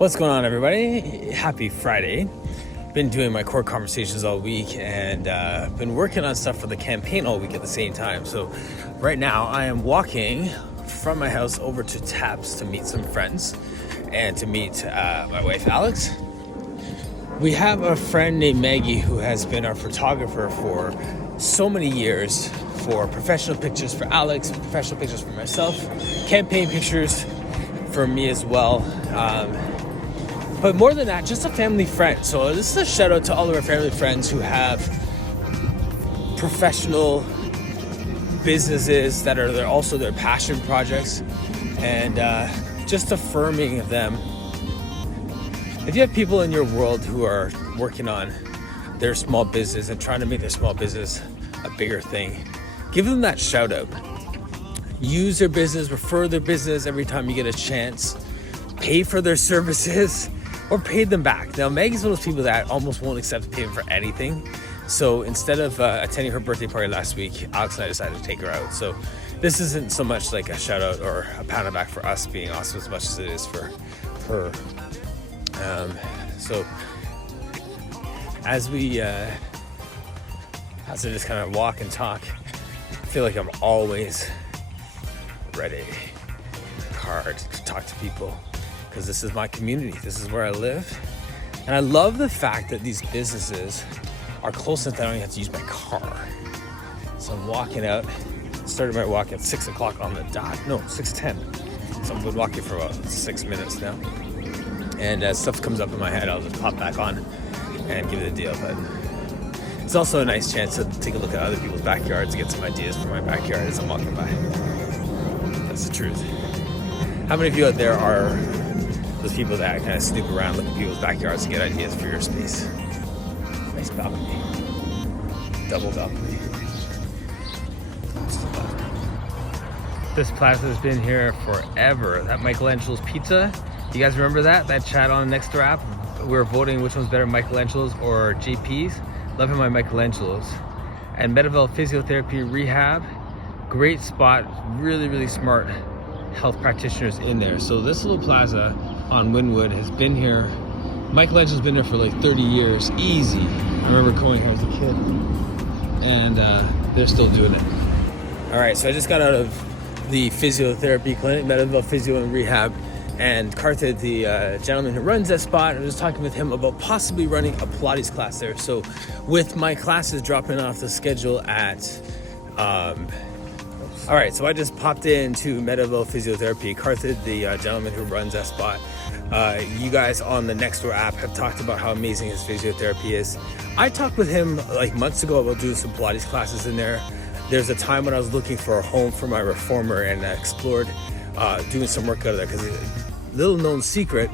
What's going on, everybody? Happy Friday. Been doing my core conversations all week and been working on stuff for the campaign all week at the same time. So right now I am walking from my house over to Taps to meet some friends and to meet my wife Alex. We have a friend named Maggie who has been our photographer for so many years, for professional pictures for Alex, professional pictures for myself, campaign pictures for me as well. But more than that, just a family friend. So this is a shout out to all of our family friends who have professional businesses that are also their passion projects, and just affirming them. If you have people in your world who are working on their small business and trying to make their small business a bigger thing, give them that shout out. Use their business, refer their business every time you get a chance. Pay for their services or pay them back. Now, Maggie's one of those people that almost won't accept payment for anything. So instead of attending her birthday party last week, Alex and I decided to take her out. So this isn't so much like a shout out or a pat on the back for us being awesome as much as it is for her. So as I just kind of walk and talk, I feel like I'm always ready, hard to talk to people, because this is my community, this is where I live. And I love the fact that these businesses are close enough that I don't even have to use my car. So I'm walking out, started my walk at 6 o'clock on the dot, no, 6:10. So I've been walking for about 6 minutes now. And as stuff comes up in my head, I'll just pop back on and give it a deal. But it's also a nice chance to take a look at other people's backyards, get some ideas for my backyard as I'm walking by. That's the truth. How many of you out there are those people that kind of snoop around, look at people's backyards to get ideas for your space? Nice balcony. Double balcony. This plaza has been here forever. That Michelangelo's Pizza, you guys remember that? That chat on Nextdoor app? We were voting which one's better, Michelangelo's or JP's. Loving my Michelangelo's. And Meadowvale Physiotherapy Rehab. Great spot, really, really smart health practitioners in there. So this little plaza on Wynwood has been here. Michelangelo's been there for like 30 years, easy. I remember going here as a kid, and they're still doing it. All right, so I just got out of the physiotherapy clinic, Meadowvale Physio and Rehab, and Karthik, the gentleman who runs that spot, I was talking with him about possibly running a Pilates class there. So with my classes dropping off the schedule at all right, so I just popped into Meadowvale Physiotherapy. Karthik, the gentleman who runs that spot. You guys on the Nextdoor app have talked about how amazing his physiotherapy is. I talked with him like months ago about doing some Pilates classes in there. There's a time when I was looking for a home for my reformer and I explored doing some work out of there, because little known secret,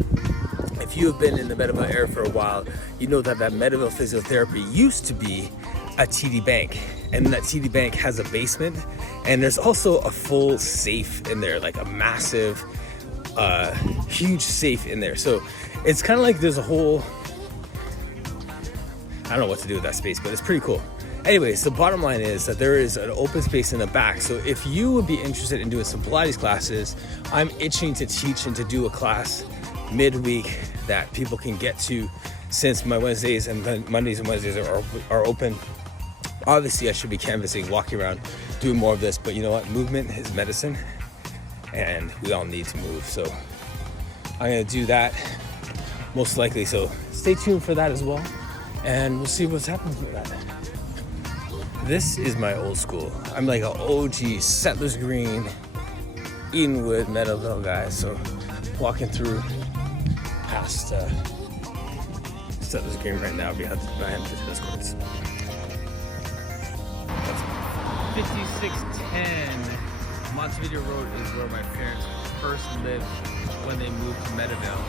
if you have been in the Meadowvale area for a while, you know that Meadowvale Physiotherapy used to be a TD Bank, and that TD Bank has a basement, and there's also a full safe in there, like a massive huge safe in there. So it's kind of like there's a whole, I don't know what to do with that space, but it's pretty cool. Anyways, the bottom line is that there is an open space in the back. So if you would be interested in doing some Pilates classes, I'm itching to teach and to do a class midweek that people can get to, since my Wednesdays and then Mondays and Wednesdays are open. Obviously, I should be canvassing, walking around, doing more of this, but you know what? Movement is medicine, and we all need to move. So I'm gonna do that most likely. So stay tuned for that as well, and we'll see what's happening with that. This is my old school. I'm like an OG Settlers Green, Edenwood, Meadowvale guy. So walking through past Settlers Green right now behind the tennis courts. 5610 Montevideo Road is where my parents first lived when they moved to Meadowvale.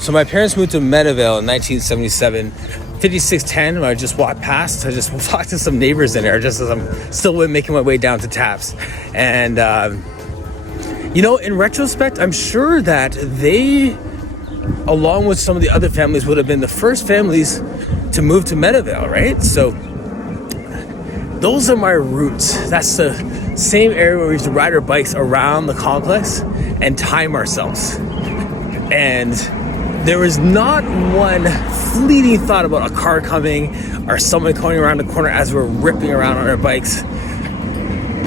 So my parents moved to Meadowvale in 1977. 5610, I just walked past. I just talked to some neighbors in there just as I'm still making my way down to Taps. And, you know, in retrospect, I'm sure that they, along with some of the other families, would have been the first families to move to Meadowvale, right? So those are my roots. That's the same area where we used to ride our bikes around the complex and time ourselves. And there was not one fleeting thought about a car coming or someone coming around the corner as we're ripping around on our bikes.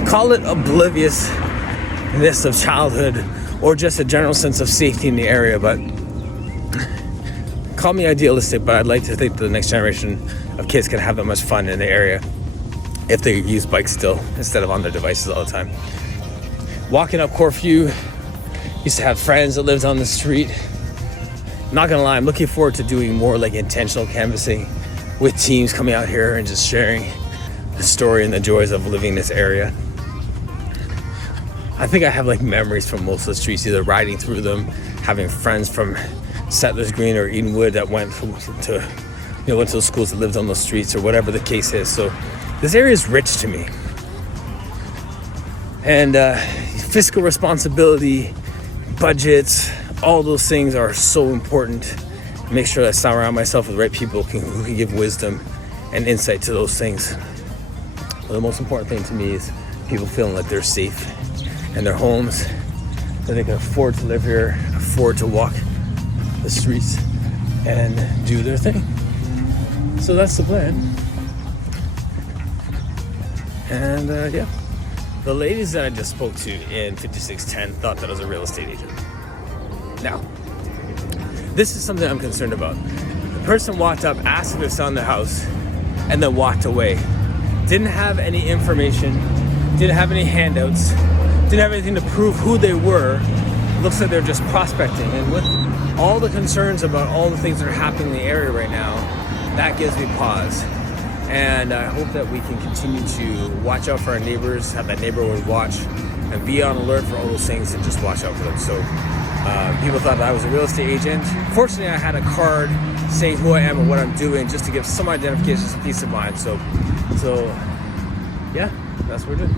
Call it obliviousness of childhood or just a general sense of safety in the area, but call me idealistic, but I'd like to think the next generation of kids can have that much fun in the area if they use bikes still instead of on their devices all the time. Walking up Corfu, used to have friends that lived on the street. Not gonna lie, I'm looking forward to doing more like intentional canvassing with teams coming out here and just sharing the story and the joys of living in this area. I think I have like memories from most of the streets, either riding through them, having friends from Settlers Green or Edenwood that went to the schools that lived on those streets or whatever the case is. So this area is rich to me. And fiscal responsibility, budgets, all those things are so important. Make sure that I surround myself with the right people who can give wisdom and insight to those things. But the most important thing to me is people feeling like they're safe in their homes, that they can afford to live here, afford to walk the streets and do their thing. So that's the plan. And yeah, the ladies that I just spoke to in 5610 thought that I was a real estate agent. Now, this is something I'm concerned about. The person walked up, asked if they're selling their house, and then walked away. Didn't have any information, didn't have any handouts, didn't have anything to prove who they were. Looks like they're just prospecting. And with all the concerns about all the things that are happening in the area right now, that gives me pause. And I hope that we can continue to watch out for our neighbors, have that neighborhood watch, and be on alert for all those things and just watch out for them. So people thought that I was a real estate agent. Fortunately, I had a card saying who I am and what I'm doing just to give some identification, some peace of mind. So yeah, that's what we're doing.